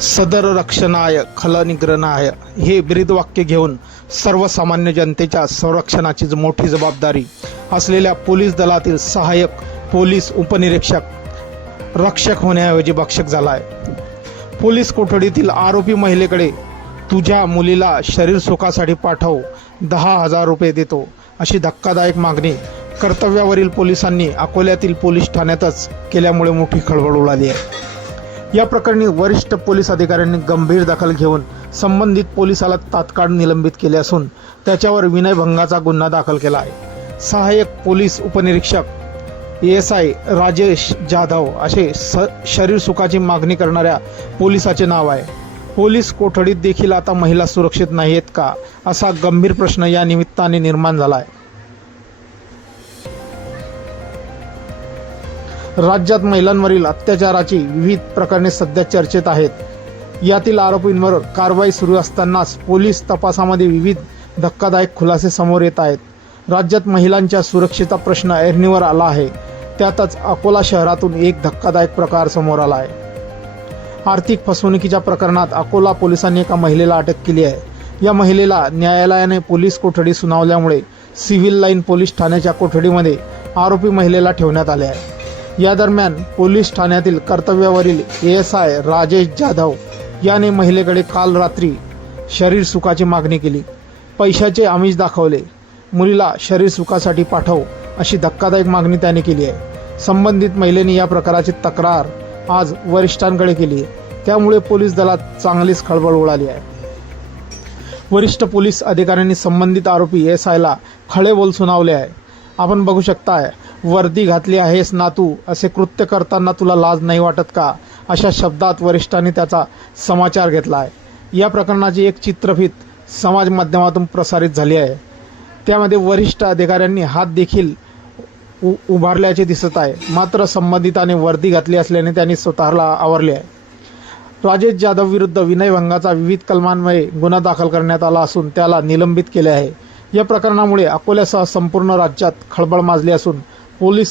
सदर रक्षणाय खलनिग्रहणाय हे ब्रीदवाक्य घेऊन सर्वसामान्य जनतेच्या संरक्षणाची मोठी जबाबदारी असलेल्या पोलीस दलातील सहाय्यक पोलीस उपनिरीक्षक रक्षक होण्याऐवजी भक्षक झालाय। पोलीस कोठडीतील आरोपी महिलेकडे तुझ्या मुलीला शरीर सुखासाठी पाठव, 10,000 रुपये देतो अशी धक्कादायक मागणी कर्तव्यावरील पोलिसांनी अकोल्यातील पोलीस ठाण्यातच केल्यामुळे मोठी खळबळ उडाली आहे। या प्रकरणी वरिष्ठ पोलीस अधिकाऱ्यांनी गंभीर दखल घेऊन संबंधित पोलिसाला तात्काळ निलंबित केले असून त्याच्यावर विनयभंगाचा गुन्हा दाखल केला आहे। सहाय्यक पोलीस उपनिरीक्षक ASI राजेश जाधव असे शरीर सुखाची मागणी करणाऱ्या पोलिसाचे नाव आहे। पोलीस कोठडीत देखील आता महिला सुरक्षित नाहीत का, असा गंभीर प्रश्न या निमित्ताने निर्माण झाला आहे। राज्यात महिलांवरील अत्याचाराची विविध प्रकरणे सध्या चर्चेत आहेत। यातील आरोपींवर कारवाई सुरू असतानाच पोलीस तपासामध्ये विविध धक्कादायक खुलासे समोर येत आहेत। राज्यात महिलांच्या सुरक्षेचा प्रश्न ऐरणीवर आला आहे। त्यातच अकोला शहरातून एक धक्कादायक प्रकार समोर आला आहे। आर्थिक फसवणुकीच्या प्रकरणात अकोला पोलिसांनी एका महिलेला अटक केली आहे। या महिलेला न्यायालयाने पोलीस कोठडी सुनावल्यामुळे सिव्हिल लाईन पोलीस ठाण्याच्या कोठडीमध्ये आरोपी महिलेला ठेवण्यात आले आहे। या दरम्यान पोलीस ठाण्यातील कर्तव्यावरील ASI राजेश जाधव याने महिलेकडे काल रात्री शरीर सुखाची मागणी केली, पैशाचे आमिष दाखवले, मुलीला शरीर सुखासाठी पाठव अशी धक्कादायक मागणी त्याने केली आहे। संबंधित महिलेने या प्रकाराची तक्रार आज वरिष्ठांकडे केली आहे। त्यामुळे पोलीस दलात चांगलीच खळबळ उडाली आहे। वरिष्ठ पोलीस अधिकाऱ्यांनी संबंधित आरोपी ASIला खळे बोल सुनावले आहे। आपण बघू शकताय, वर्दी घातली आहेस ना तू, असे कृत्य करताना तुला लाज नाही वाटत का, अशा शब्दात वरिष्ठांनी त्याचा समाचार घेतला आहे। या प्रकरणाची एक चित्रफित समाज माध्यमातून प्रसारित झाली आहे। त्यामध्ये वरिष्ठ अधिकाऱ्यांनी हात देखील उभारल्याचे दिसत आहे, मात्र संबंधिताने वर्दी घातली असल्याने त्यांनी स्वतःला आवरले आहे। राजेश जाधव विरुद्ध विनयभंगाचा विविध कलमांमुळे गुन्हा दाखल करण्यात आला असून त्याला निलंबित केले आहे। या प्रकरणामुळे अकोल्यासह संपूर्ण राज्यात खळबळ माजली असून पोलीस